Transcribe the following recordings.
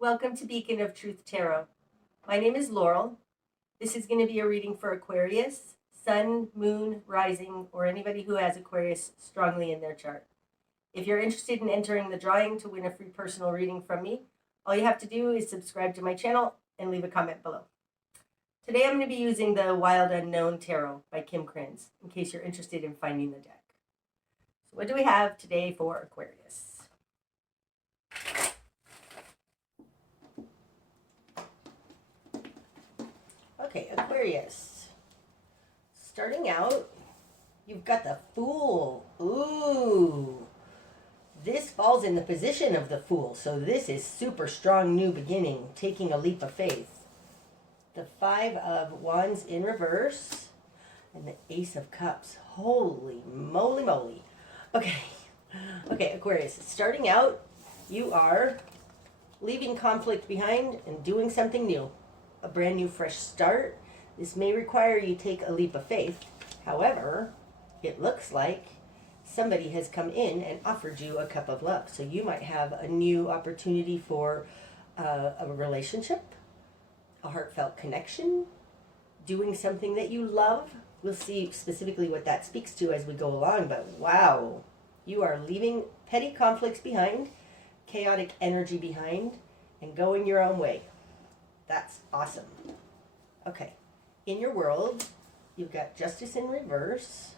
Welcome to Beacon of Truth Tarot. My name is Laurel. This is going to be a reading for Aquarius, Sun, Moon, Rising, or anybody who has Aquarius strongly in their chart. If you're interested in entering the drawing to win a free personal reading from me, all you have to do is subscribe to my channel and leave a comment below. Today I'm going to be using the Wild Unknown Tarot by Krans, in case you're interested in finding the deck. So what do we have today for Aquarius? Okay, Aquarius. Starting out, you've got the Fool. Ooh. This falls in the position of the Fool, so this is super strong new beginning, taking a leap of faith. The Five of Wands in reverse, and the Ace of Cups. Holy moly moly. Okay, Aquarius, starting out, you are leaving conflict behind and doing something new. A brand new fresh start. This may require you take a leap of faith. However, it looks like somebody has come in and offered you a cup of love. So you might have a new opportunity for a relationship, a heartfelt connection, doing something that you love. We'll see specifically what that speaks to as we go along, but wow, you are leaving petty conflicts behind, chaotic energy behind, and going your own way. That's awesome. Okay, in your world, you've got Justice in reverse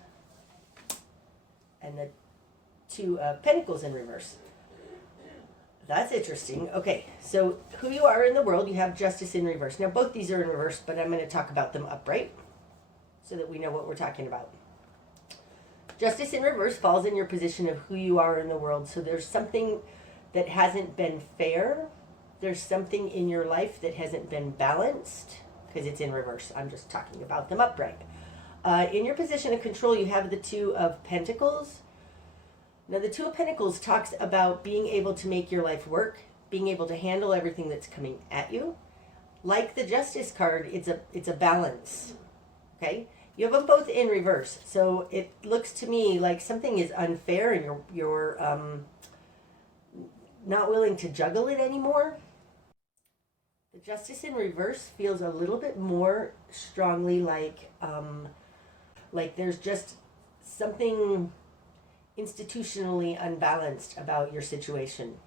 and the Two of Pentacles in reverse. That's interesting. Okay, so who you are in the world, you have Justice in reverse. Now, both these are in reverse, but I'm going to talk about them upright so that we know what we're talking about. Justice in reverse falls in your position of who you are in the world. So there's something that hasn't been fair. There's something in your life that hasn't been balanced because it's in reverse. I'm just talking about them upright. In your position of control, you have the Two of Pentacles. Now, the Two of Pentacles talks about being able to make your life work, being able to handle everything that's coming at you. Like the Justice card, it's a balance. Okay, you have them both in reverse, so it looks to me like something is unfair, and you're not willing to juggle it anymore. The Justice in reverse feels a little bit more strongly like there's just something institutionally unbalanced about your situation.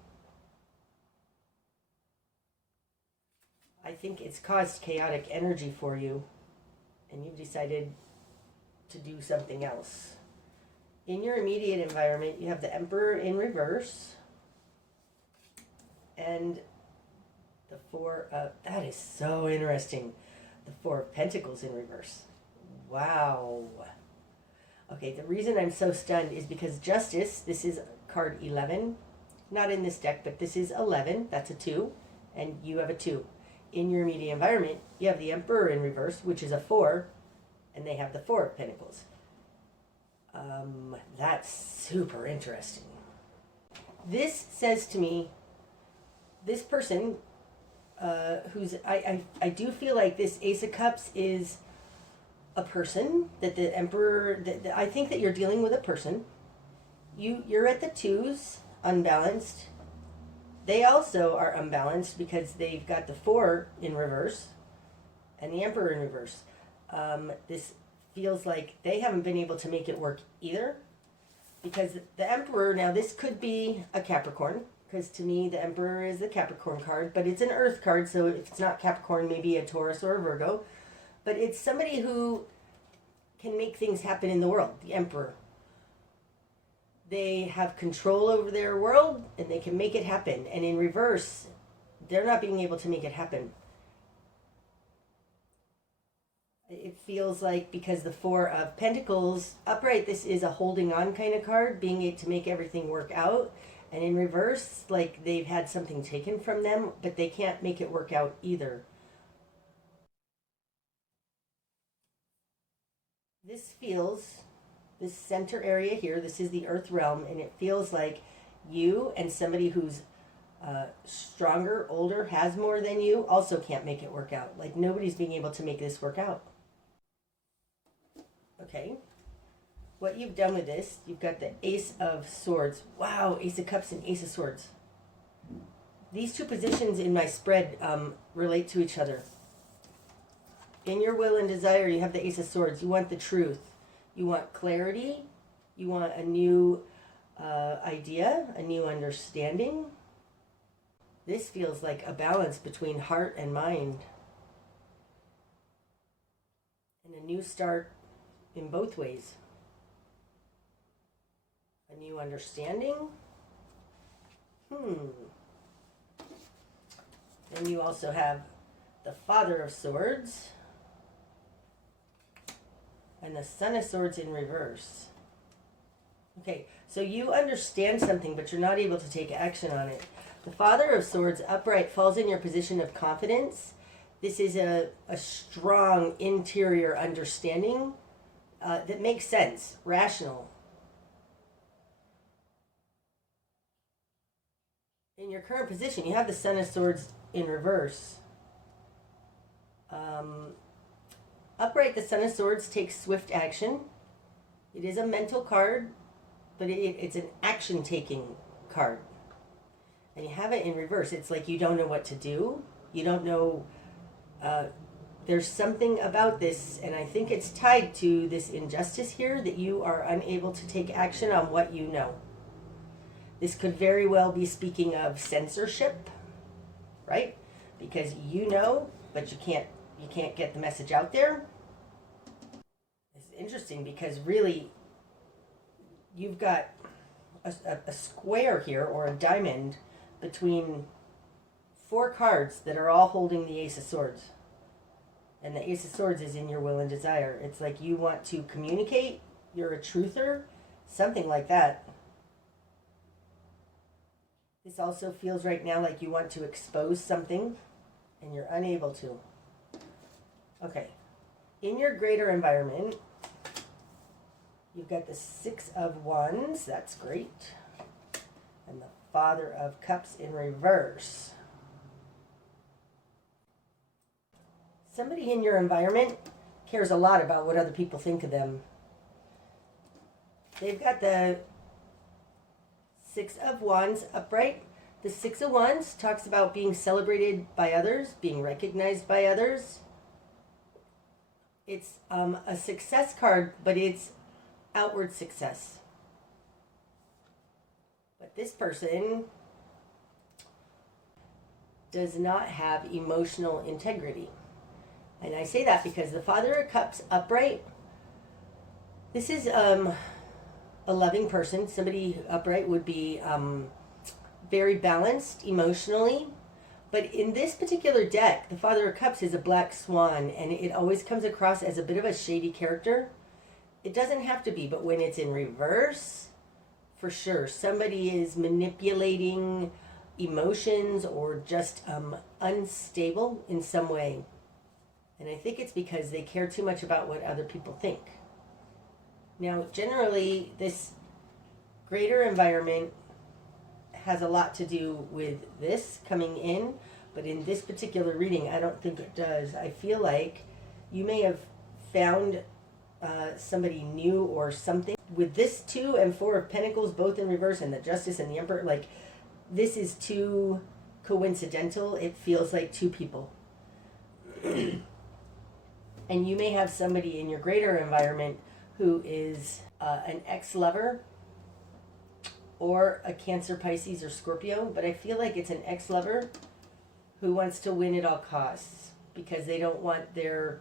I think it's caused chaotic energy for you, and you've decided to do something else. In your immediate environment, you have the Emperor in reverse, and the Four of, that is so interesting. The Four of Pentacles in reverse. Wow. Okay, the reason I'm so stunned is because Justice, this is card 11. Not in this deck, but this is 11. That's a 2. And you have a 2. In your immediate environment, you have the Emperor in reverse, which is a 4. And they have the Four of Pentacles. That's super interesting. This says to me, this person who's I do feel like this Ace of Cups is a person, that the Emperor, that I think that you're dealing with a person. You're at the twos, unbalanced. They also are unbalanced because they've got the Four in reverse and the Emperor in reverse. This feels like they haven't been able to make it work either, because the Emperor, now this could be a Capricorn, because to me the Emperor is the Capricorn card, but it's an Earth card, so if it's not Capricorn, maybe a Taurus or a Virgo. But it's somebody who can make things happen in the world, the Emperor. They have control over their world, and they can make it happen. And in reverse, they're not being able to make it happen. It feels like, because the Four of Pentacles, upright, this is a holding on kind of card, being able to make everything work out. And in reverse, like they've had something taken from them, but they can't make it work out either. This feels, this center area here, this is the Earth realm, and it feels like you and somebody who's stronger, older, has more than you, also can't make it work out. Like nobody's being able to make this work out. Okay. What you've done with this, you've got the Ace of Swords. Wow, Ace of Cups and Ace of Swords. These two positions in my spread relate to each other. In your will and desire, you have the Ace of Swords. You want the truth. You want clarity. You want a new idea, a new understanding. This feels like a balance between heart and mind. And a new start in both ways. A new understanding. Then you also have the Father of Swords and the Son of Swords in reverse. Okay, so you understand something, but you're not able to take action on it. The Father of Swords upright falls in your position of confidence. This is a strong interior understanding that makes sense, rational. In your current position, you have the Son of Swords in reverse. Upright, the Son of Swords takes swift action. It is a mental card, but it's an action-taking card. And you have it in reverse. It's like you don't know what to do. You don't know. There's something about this, and I think it's tied to this injustice here, that you are unable to take action on what you know. This could very well be speaking of censorship, right? Because you know, but you can't get the message out there. It's interesting because really you've got a square here, or a diamond, between 4 cards that are all holding the Ace of Swords. And the Ace of Swords is in your will and desire. It's like you want to communicate, you're a truther, something like that. This also feels right now like you want to expose something and you're unable to. Okay. In your greater environment, you've got the 6 of Wands. That's great. And the Father of Cups in reverse. Somebody in your environment cares a lot about what other people think of them. They've got the 6 of Wands upright. The 6 of Wands talks about being celebrated by others, being recognized by others. It's a success card, but it's outward success. But this person does not have emotional integrity. And I say that because the Father of Cups upright, this is a loving person. Somebody upright would be very balanced emotionally. But in this particular deck, the Father of Cups is a black swan, and it always comes across as a bit of a shady character. It doesn't have to be, but when it's in reverse, for sure, somebody is manipulating emotions or just unstable in some way. And I think it's because they care too much about what other people think. Now, generally, this greater environment has a lot to do with this coming in, but in this particular reading, I don't think it does. I feel like you may have found somebody new or something. With this 2 and 4 of Pentacles, both in reverse, and the Justice and the Emperor, like, this is too coincidental. It feels like 2 people. And you may have somebody in your greater environment who is an ex-lover or a Cancer, Pisces, or Scorpio, but I feel like it's an ex-lover who wants to win at all costs because they don't want their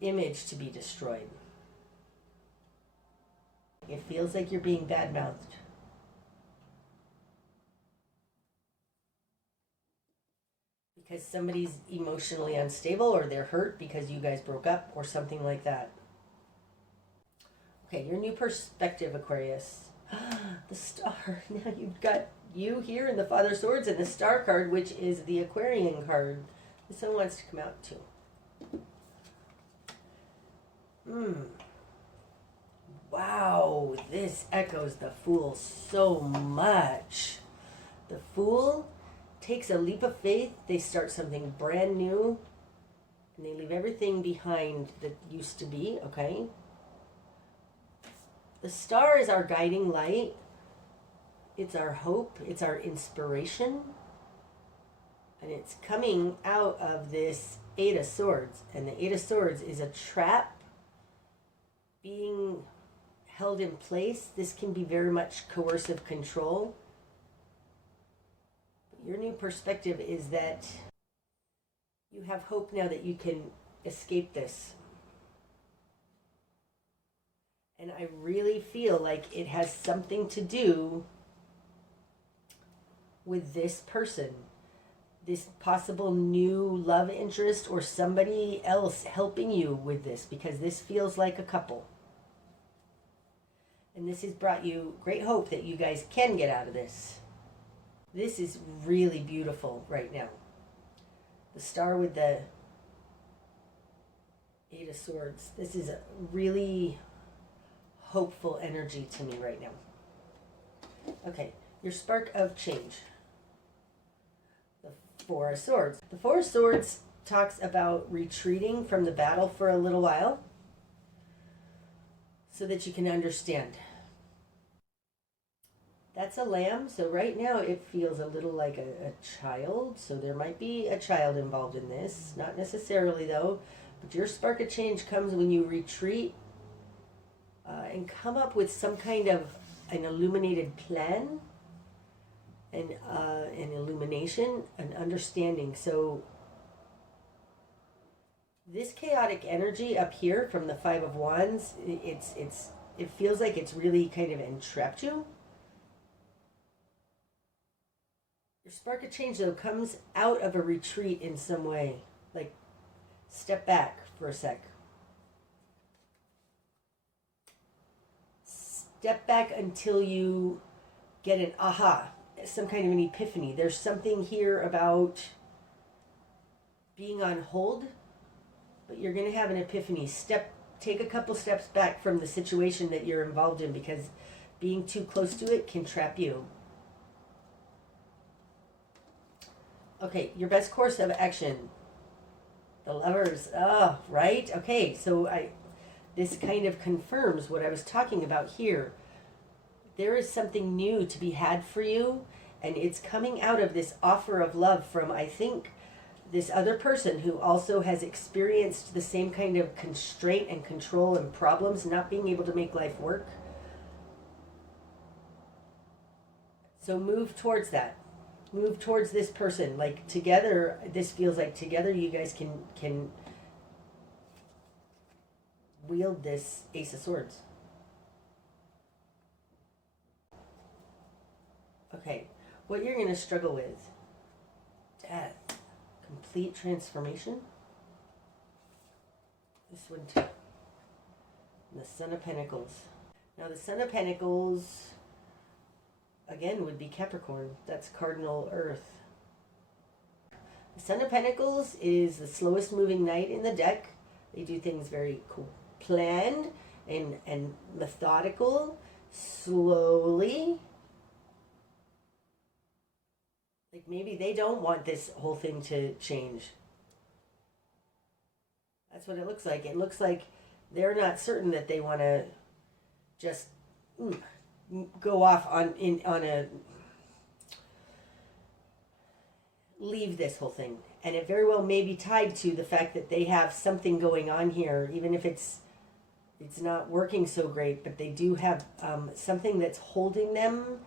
image to be destroyed. It feels like you're being bad-mouthed. Because somebody's emotionally unstable, or they're hurt because you guys broke up, or something like that. Okay, your new perspective, Aquarius. The Star. Now you've got you here in the Father of Swords and the Star card, which is the Aquarian card. This one wants to come out too. Wow, this echoes the Fool so much. The Fool takes a leap of faith. They start something brand new, and they leave everything behind that used to be, okay? The Star is our guiding light. It's our hope. It's our inspiration. And it's coming out of this Eight of Swords. And the Eight of Swords is a trap being held in place. This can be very much coercive control. But your new perspective is that you have hope now that you can escape this. And I really feel like it has something to do with this person, this possible new love interest or somebody else helping you with this, because this feels like a couple. And this has brought you great hope that you guys can get out of this. This is really beautiful right now. The star with the Eight of Swords. This is a really hopeful energy to me right now. Okay, your spark of change. The Four of Swords. The Four of Swords talks about retreating from the battle for a little while so that you can understand. That's a lamb, so right now it feels a little like a child, so there might be a child involved in this. Not necessarily though, but your spark of change comes when you retreat and come up with some kind of an illuminated plan, and an illumination, an understanding. So this chaotic energy up here from the Five of Wands, it feels like it's really kind of entrapped you. Your spark of change, though, comes out of a retreat in some way. Like, step back for a sec. Step back until you get an aha, some kind of an epiphany. There's something here about being on hold, but you're going to have an epiphany. Take a couple steps back from the situation that you're involved in, because being too close to it can trap you. Okay, your best course of action. The Lovers. Oh, right? Okay, so this kind of confirms what I was talking about here. There is something new to be had for you, and it's coming out of this offer of love from, I think, this other person who also has experienced the same kind of constraint and control and problems, not being able to make life work. So move towards that. Move towards this person. Like, together, this feels like together you guys can wield this Ace of Swords. Okay, what you're going to struggle with. Death. Complete transformation. This one too. And the Son of Pentacles. Now the Son of Pentacles, again, would be Capricorn. That's cardinal Earth. The Son of Pentacles is the slowest moving knight in the deck. They do things very cool, planned and methodical, slowly. Like, maybe they don't want this whole thing to change. That's what it looks like. It looks like they're not certain that they want to just go off on a leave this whole thing. And it very well may be tied to the fact that they have something going on here, even if it's not working so great, but they do have something that's holding them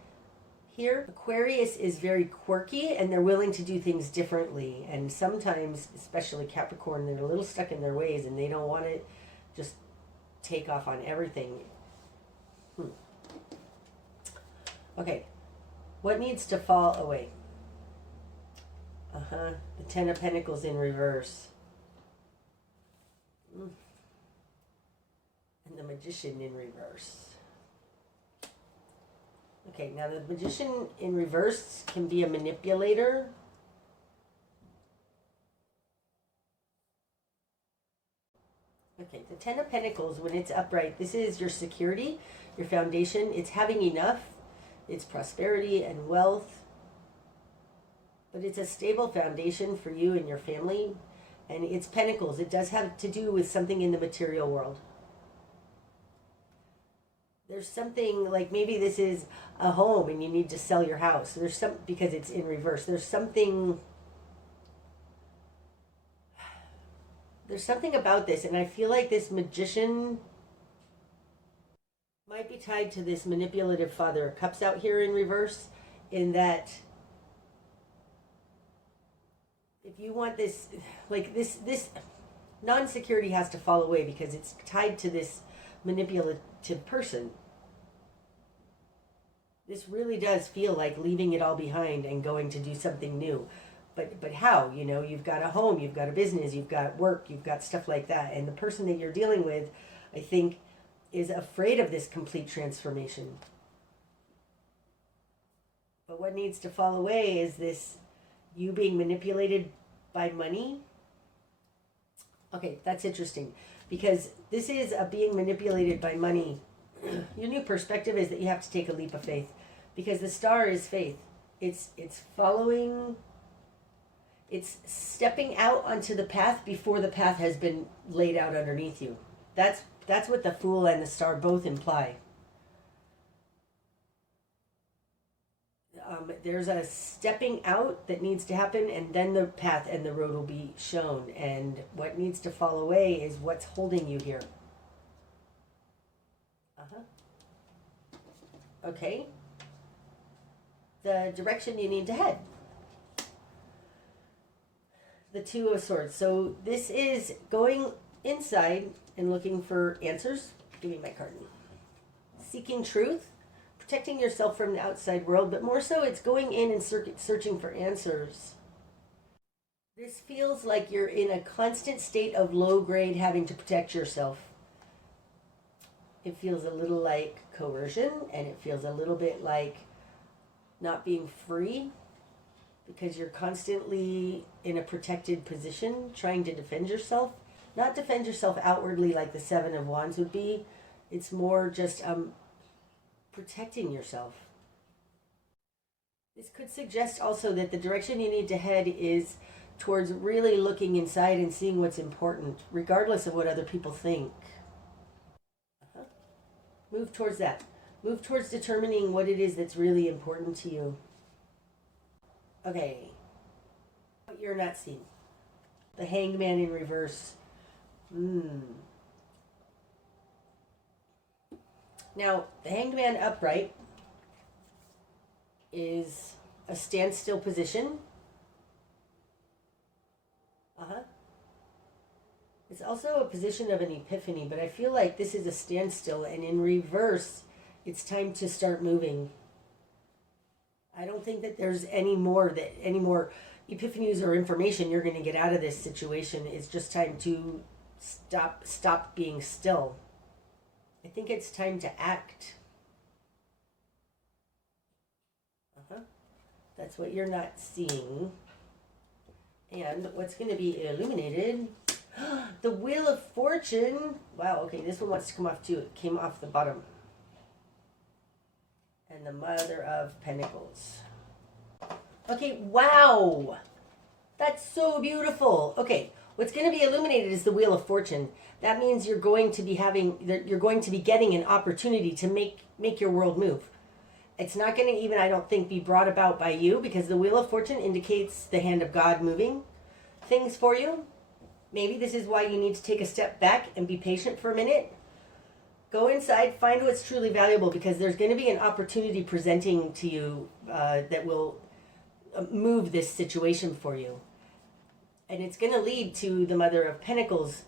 here. Aquarius is very quirky, and they're willing to do things differently. And sometimes, especially Capricorn, they're a little stuck in their ways, and they don't want to just take off on everything. Okay, what needs to fall away? The Ten of Pentacles in reverse. And the Magician in reverse. Okay, now the Magician in reverse can be a manipulator. Okay, the Ten of Pentacles, when it's upright, this is your security, your foundation. It's having enough. It's prosperity and wealth. But it's a stable foundation for you and your family. And it's Pentacles. It does have to do with something in the material world. There's something, like maybe this is a home and you need to sell your house. There's some, because it's in reverse. There's something There's something about this, and I feel like this magician might be tied to this manipulative Father of Cups out here in reverse, in that if you want this, like this non-security has to fall away because it's tied to this manipulative person. This really does feel like leaving it all behind and going to do something new. But how? You know, you've got a home, you've got a business, you've got work, you've got stuff like that. And the person that you're dealing with, I think, is afraid of this complete transformation. But what needs to fall away is this you being manipulated by money. Okay, that's interesting. Because this is a being manipulated by money. Your new perspective is that you have to take a leap of faith. Because the star is faith. It's following... It's stepping out onto the path before the path has been laid out underneath you. That's what the Fool and the Star both imply. There's a stepping out that needs to happen, and then the path and the road will be shown. And what needs to fall away is what's holding you here. Okay. The direction you need to head. The Two of Swords. So this is going inside and looking for answers. Give me my card. Seeking truth, protecting yourself from the outside world, but more so it's going in and searching for answers. This feels like you're in a constant state of low grade having to protect yourself. It feels a little like coercion, and it feels a little bit like not being free, because you're constantly in a protected position trying to defend yourself. Not defend yourself outwardly like the Seven of Wands would be. It's more just protecting yourself. This could suggest also that the direction you need to head is towards really looking inside and seeing what's important, regardless of what other people think. Move towards that. Move towards determining what it is that's really important to you. Okay, what you're not seeing. The Hanged Man in reverse. Now, the Hanged Man upright is a standstill position. It's also a position of an epiphany, but I feel like this is a standstill, and in reverse, it's time to start moving. I don't think that there's any more epiphanies or information you're going to get out of this situation. It's just time to stop being still. I think it's time to act. That's what you're not seeing. And what's going to be illuminated? The Wheel of Fortune. Wow, okay, this one wants to come off too. It came off the bottom. And the Mother of Pentacles. Okay, wow. That's so beautiful. Okay, what's going to be illuminated is the Wheel of Fortune. That means you're going to be getting an opportunity to make your world move. It's not going to even, I don't think, be brought about by you, because the Wheel of Fortune indicates the hand of God moving things for you. Maybe this is why you need to take a step back and be patient for a minute. Go inside, find what's truly valuable, because there's going to be an opportunity presenting to you that will move this situation for you. And it's going to lead to the Mother of Pentacles.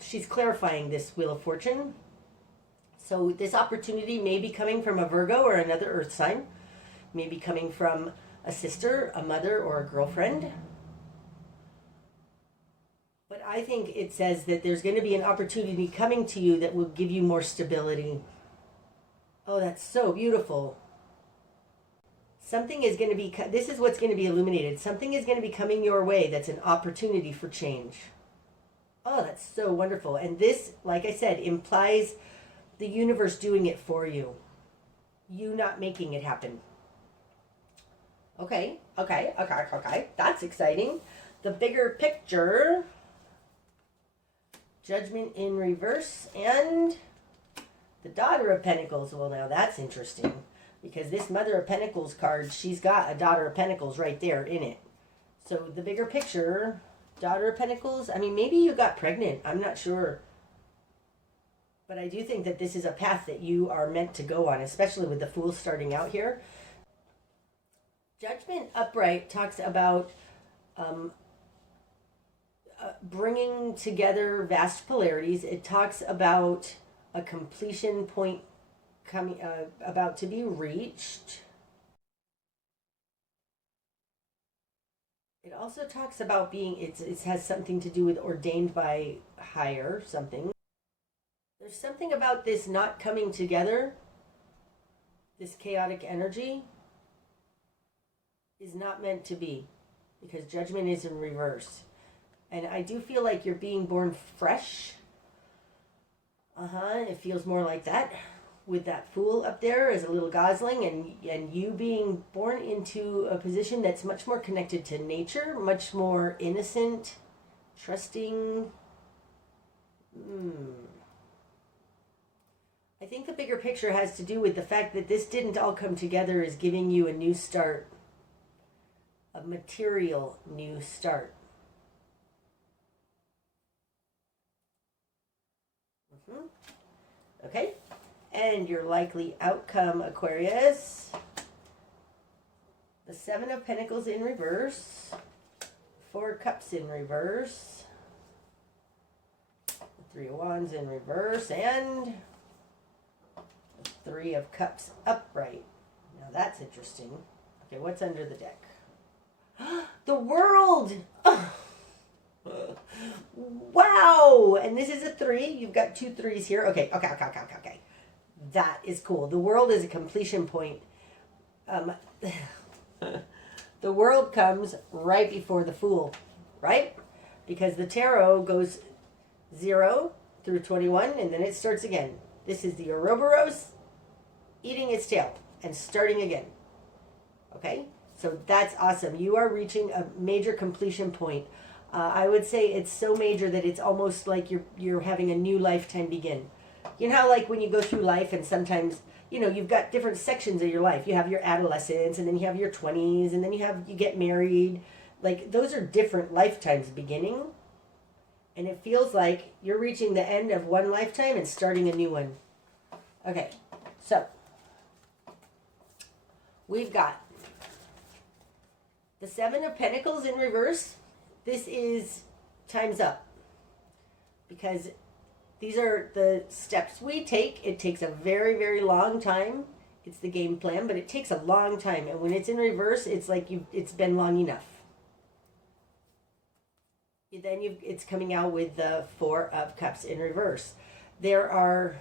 She's clarifying this Wheel of Fortune. So this opportunity may be coming from a Virgo or another earth sign. May be coming from a sister, a mother, or a girlfriend. But I think it says that there's going to be an opportunity coming to you that will give you more stability. Oh, that's so beautiful. Something is going to be, this is what's going to be illuminated. Something is going to be coming your way that's an opportunity for change. Oh, that's so wonderful. And this, like I said, implies the universe doing it for you. You not making it happen. Okay. That's exciting. The bigger picture. Judgment in reverse, and the Daughter of Pentacles. Well, now that's interesting, because this Mother of Pentacles card, she's got a Daughter of Pentacles right there in it. So the bigger picture Daughter of Pentacles. I mean, maybe you got pregnant. I'm not sure. But I do think that this is a path that you are meant to go on, especially with the Fool starting out here. Judgment upright talks about bringing together vast polarities. It talks about a completion point coming, about to be reached. It also talks about being, it has something to do with ordained by higher something. There's something about this not coming together, this chaotic energy, is not meant to be, because judgment is in reverse. And I do feel like you're being born fresh. It feels more like that, with that Fool up there as a little gosling, and you being born into a position that's much more connected to nature, much more innocent, trusting. I think the bigger picture has to do with the fact that this didn't all come together as giving you a new start, a material new start. Okay, and your likely outcome, Aquarius. The Seven of Pentacles in reverse, Four of Cups in reverse, the Three of Wands in reverse, and the Three of Cups upright. Now that's interesting. Okay, what's under the deck? The World! Oh. Wow! And this is a 3. You've got 2 3s here. Okay. That is cool. The World is a completion point. The World comes right before the Fool, right? Because the tarot goes 0 through 21, and then it starts again. This is the Ouroboros eating its tail and starting again. Okay? So that's awesome. You are reaching a major completion point. I would say it's so major that it's almost like you're having a new lifetime begin. You know how, like, when you go through life and sometimes, you know, you've got different sections of your life. You have your adolescence, and then you have your 20s, and then you get married. Like, those are different lifetimes beginning. And it feels like you're reaching the end of one lifetime and starting a new one. Okay, so we've got the Seven of Pentacles in reverse. This is time's up, because these are the steps we take. It takes a very, very long time. It's the game plan, but it takes a long time. And when it's in reverse, it's like it's been long enough. Then it's coming out with the Four of Cups in reverse. There are,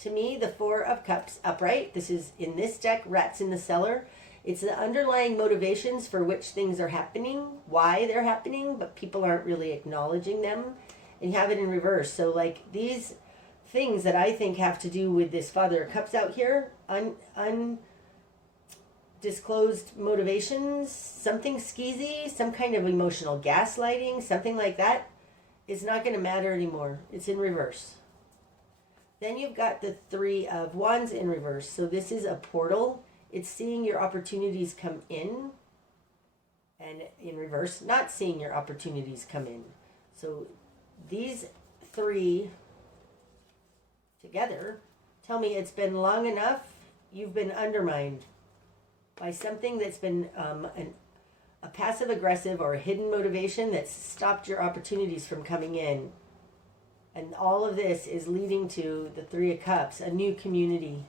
to me, the Four of Cups upright. This is, in this deck, Rats in the Cellar. It's the underlying motivations for which things are happening, why they're happening, but people aren't really acknowledging them. And you have it in reverse. So, like, these things that I think have to do with this Father of Cups out here, undisclosed motivations, something skeezy, some kind of emotional gaslighting, something like that, is not going to matter anymore. It's in reverse. Then you've got the Three of Wands in reverse. So this is a portal. It's seeing your opportunities come in, and in reverse, not seeing your opportunities come in. So these 3 together tell me it's been long enough. You've been undermined by something that's been a passive-aggressive or a hidden motivation that's stopped your opportunities from coming in. And all of this is leading to the Three of Cups, a new community,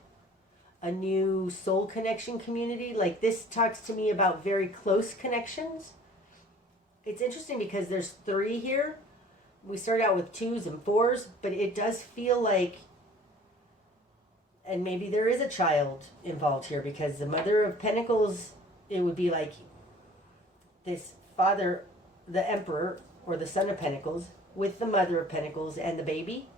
a new soul connection community. Like, this talks to me about very close connections. It's interesting because there's 3 here. We start out with 2s and 4s, but it does feel like, and maybe there is a child involved here, because the Mother of Pentacles, it would be like this father, the Emperor, or the Son of Pentacles, with the Mother of Pentacles and the baby.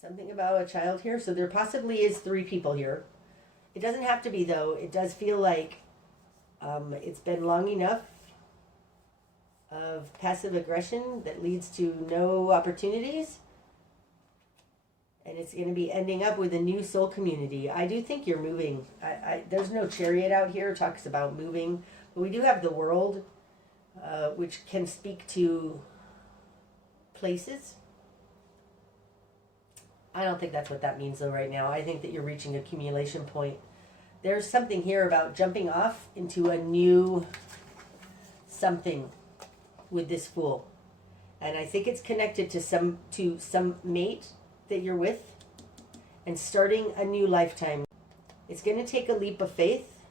Something about a child here. So there possibly is 3 people here. It doesn't have to be, though. It does feel like it's been long enough of passive aggression that leads to no opportunities. And it's going to be ending up with a new soul community. I do think you're moving. There's no chariot out here. It talks about moving. But we do have the world, which can speak to places. I don't think that's what that means, though, right now. I think that you're reaching an accumulation point. There's something here about jumping off into a new something with this Fool. And I think it's connected to some mate that you're with and starting a new lifetime. It's going to take a leap of faith,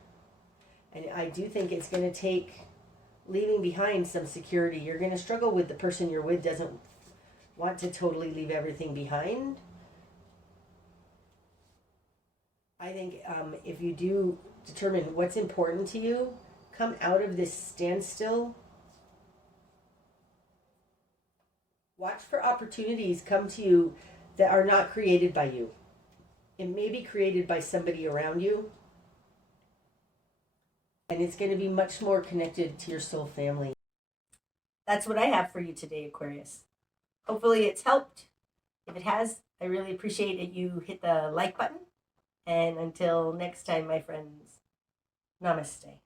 and I do think it's going to take leaving behind some security. You're going to struggle with the person you're with doesn't want to totally leave everything behind. I think if you do determine what's important to you, come out of this standstill. Watch for opportunities come to you that are not created by you. It may be created by somebody around you. And it's going to be much more connected to your soul family. That's what I have for you today, Aquarius. Hopefully it's helped. If it has, I really appreciate it. You hit the like button. And until next time, my friends, namaste.